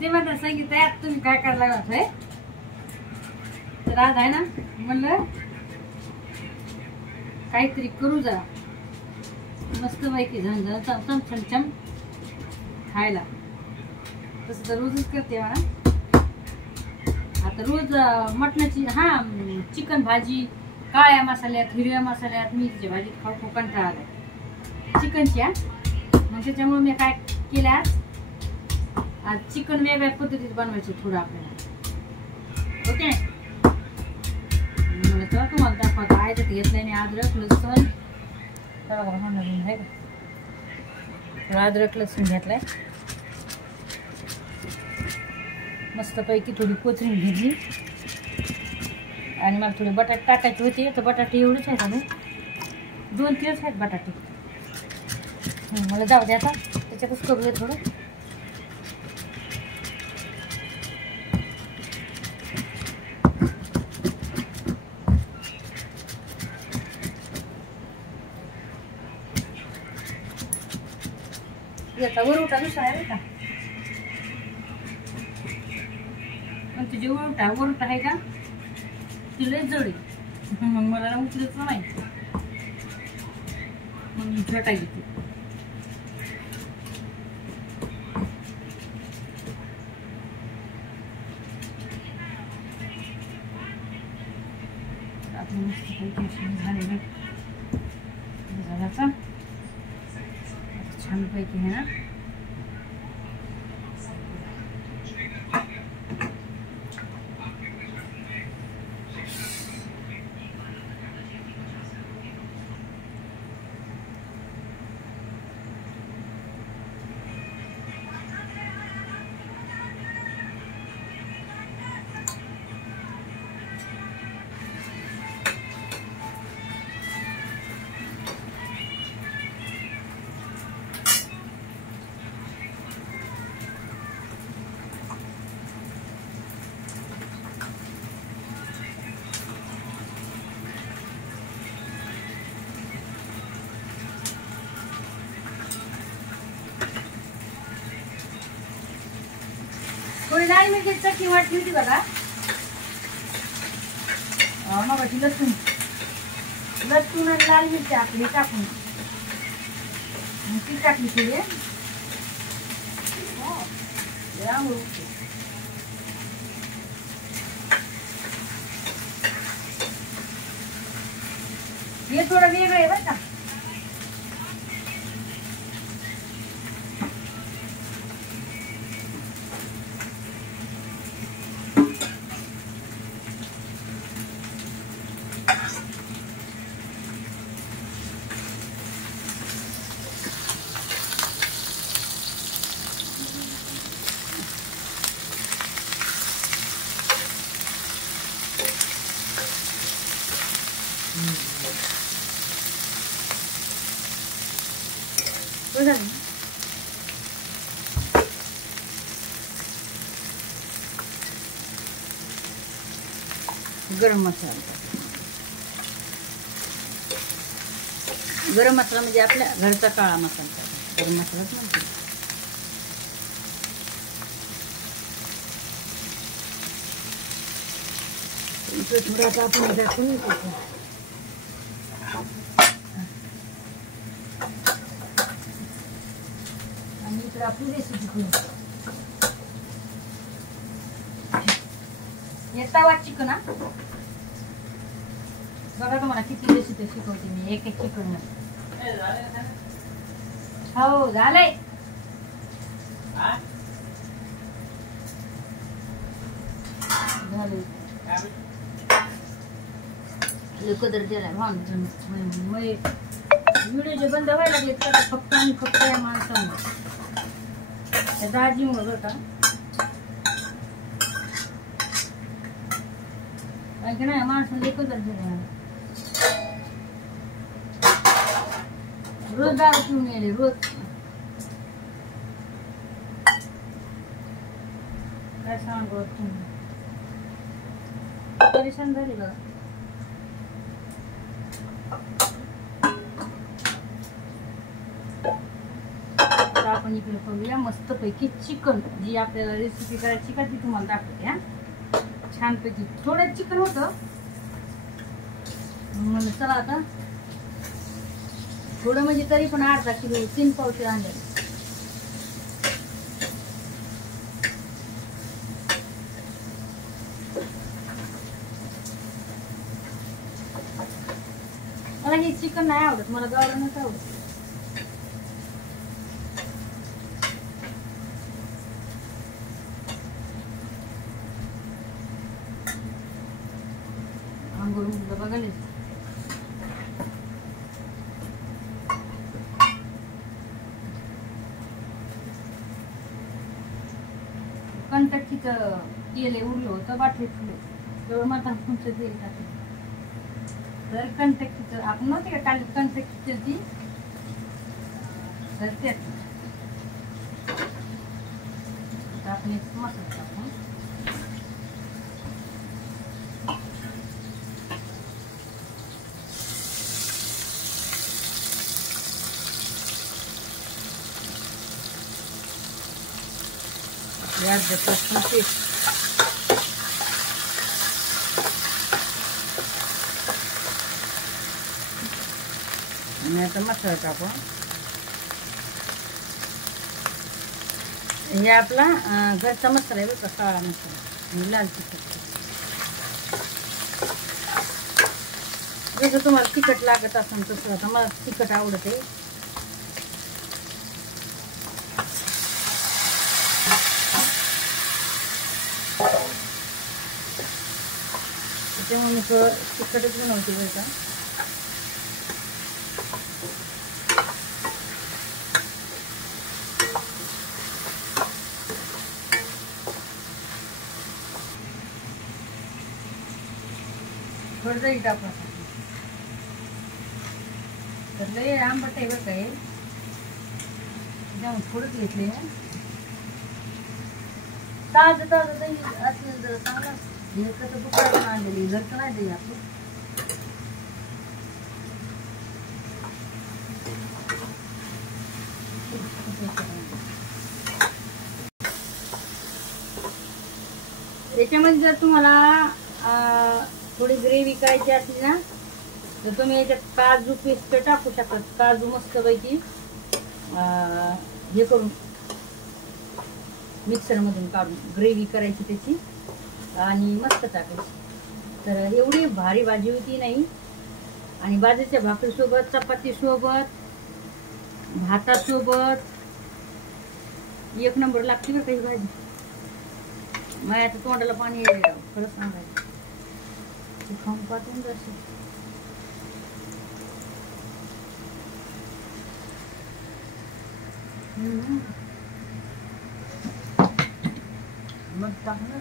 ते म्हणतात संगीत यात तुम्ही काय करायला लागलाय तर आज आहे ना म्हणलं काहीतरी करू जरा मस्त पैकी झणझण चमचम छमछम खायला. तसं तर रोजच करते म्हणा. आता रोज मटणाची चिकन भाजी काळ्या मसाल्यात हिरव्या मसाल्यात मिरची भाजी खाऊ कंटाळा आला चिकनची. मग त्याच्यामुळे मी काय केलं आज चिकन वेगळ्या पद्धतीत बनवायचं थोडं आपल्याला. ओके मला तेव्हा तुम्हाला दाखवता आहे तर घेतलं नाही. अद्रक लसूण अद्रक लसूण घेतलाय मस्तपैकी. थोडी कोथिंबीर घेतली आणि मला थोडे बटाटे टाकायचे होते तर बटाटे एवढेच आहेत आणि 2-3 आहेत बटाटे. मला जाऊ दे आता त्याच्यातच करूया थोडं. याचा वरवटा दुसरा आहे का पण तुझी वरवटा आहे का तिला जडी मग मला उचलच नाही मग छोटा घेते. आपण मस्त झालेलं झाल्याचा छानपैकी आहे ना. थोडी लाल मिरची चटणी वाटली होती बघा. मग लसूण आणि लाल मिरची आपली टाकून ती टाकली थोडी. हे थोडं वेगळं आहे बरं का. गरम मसाला म्हणजे आपल्या घरचा काळा मसाला गरम मसालाच म्हणतो. थोडासा आपण टाकून आणि इकडे आपली रेसिपी करू. तवा चिकन बघा तुम्हाला किती रेसिपी शिकवते मी एक चिकन. हो झालंय. कदर दिलाय व्हिडिओ जे बंद व्हायला लागले फक्त आणि फक्त या माणसामुळे दाजीमुळे बरं का. नाही माणसाला कदर दिलाय. रोज दारू पिऊन गेले रोज. काय सांगू तुम्ही परेशान झाली बघा. आता आपण इकडे करूया मस्तपैकी चिकन. जी आपल्याला रेसिपी करायची का ती तुम्हाला दाखवते. हा छानपैकी थोडं चिकन होतं म्हणून चला आता थोडं म्हणजे तरी पण अर्धा किलो 3 पावशे आणले. मला हे चिकन नाही आवडत, मला गावरानच आवडत. अंगूर मुलं बघायला कंटकीचं तेल उरलं होतं बाटलीत फुलं तेवढं माता तुमचं तेल टाकलं. तर कंटकीचं आपण नव्हते का काल कंटकीची ती तर त्यात आपण एक मसाला टाकू. यात लसूण पेस्ट आणि आता मसाला टाकू. हे आपला घरचा मसाला आहे बघा, काळा मसाला आणि लाल तिखट. जसं तुम्हाला तिखट लागत असेल तसं. आता मला तिखट आवडत आहे. त्यामुळे मी तिखटच बनवते बरं का. थोडं दही टाकू. तर लय आंबट आहे बरं काय. त्यामुळे थोडंच घेतले. ताजं ताजं दही असलं जर चांगलं. हे कसं दुकानातून आणलेली घरचं नाही दही आपलं. त्याच्यामध्ये जर तुम्हाला थोडी ग्रेव्ही करायची असली ना तर तुम्ही याच्यात काजू पेस्ट टाकू शकता. काजू मस्तपैकी हे करून मिक्सरमधून काढून ग्रेव्ही करायची त्याची आणि मस्त टाकायची. तर एवढी भारी भाजी होती नाही. आणि बाजरीच्या भाकरीसोबत, चपातीसोबत, भातासोबत एक नंबर लागते बरं काही भाजी. माझ्या आता तोंडाला पाणी खरं सांगायचं ते खाऊन पाठवून जाशील. मग टाक ना.